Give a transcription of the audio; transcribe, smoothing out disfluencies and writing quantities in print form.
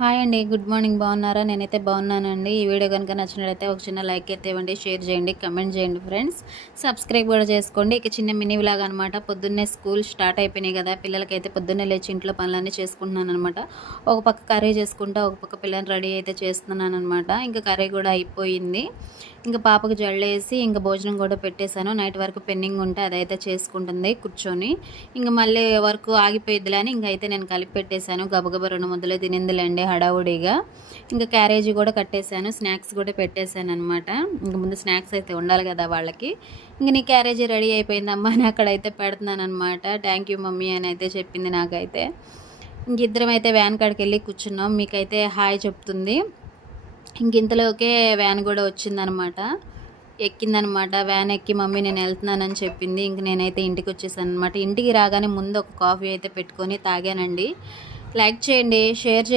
Hi అండి. Good morning. బాగున్నారా? నేనైతే బాగున్నానండి. ఈ వీడియో కనుక నచ్చినట్లయితే ఒక చిన్న లైక్ అయితే ఇవ్వండి, షేర్ చేయండి, కమెంట్ చేయండి ఫ్రెండ్స్. సబ్స్క్రైబ్ కూడా చేసుకోండి. ఇక చిన్న మినీ వ్లాగ్ అనమాట. పొద్దున్నే స్కూల్ స్టార్ట్ అయిపోయినాయి కదా, పిల్లలకైతే పొద్దున్నే లేచి ఇంట్లో పనులన్నీ చేసుకుంటున్నాను అనమాట. ఒక పక్క కర్రీ చేసుకుంటా, ఒక పక్క పిల్లల్ని రెడీ అయితే చేస్తున్నాను అనమాట. ఇంకా కర్రీ కూడా అయిపోయింది. ఇంకా పాపకు జల్లేసి ఇంకా భోజనం కూడా పెట్టేశాను. నైట్ వరకు పెండింగ్ ఉంటే అదైతే చేసుకుంటుంది కూర్చొని. ఇంకా మళ్ళీ వర్క్ ఆగిపోయిద్దిలే అని ఇంకైతే నేను కలిపి పెట్టేశాను. గబగబా 2 ముద్దలే తినిందిలేండి హడావుడిగా. ఇంకా క్యారేజీ కూడా కట్టేశాను, స్నాక్స్ కూడా పెట్టేశాను అనమాట. ఇంక ముందు స్నాక్స్ అయితే ఉండాలి కదా వాళ్ళకి. ఇంక నీ క్యారేజీ రెడీ అయిపోయిందమ్మా అని అక్కడైతే పెడుతున్నాను అనమాట. థ్యాంక్ యూ మమ్మీ అని అయితే చెప్పింది నాకైతే. ఇంక ఇద్దరం అయితే వ్యాన్ కాడికి వెళ్ళి కూర్చున్నాం. మీకైతే హాయ్ చెప్తుంది. ఇంక ఇంతలోకే వ్యాన్ కూడా వచ్చిందనమాట. ఎక్కిందనమాట. వ్యాన్ ఎక్కి మమ్మీ నేను వెళ్తున్నానని చెప్పింది. ఇంక నేనైతే ఇంటికి వచ్చేసాను అనమాట. ఇంటికి రాగానే ముందు ఒక కాఫీ అయితే పెట్టుకొని తాగానండి. లైక్ చేయండి, షేర్ చేయండి.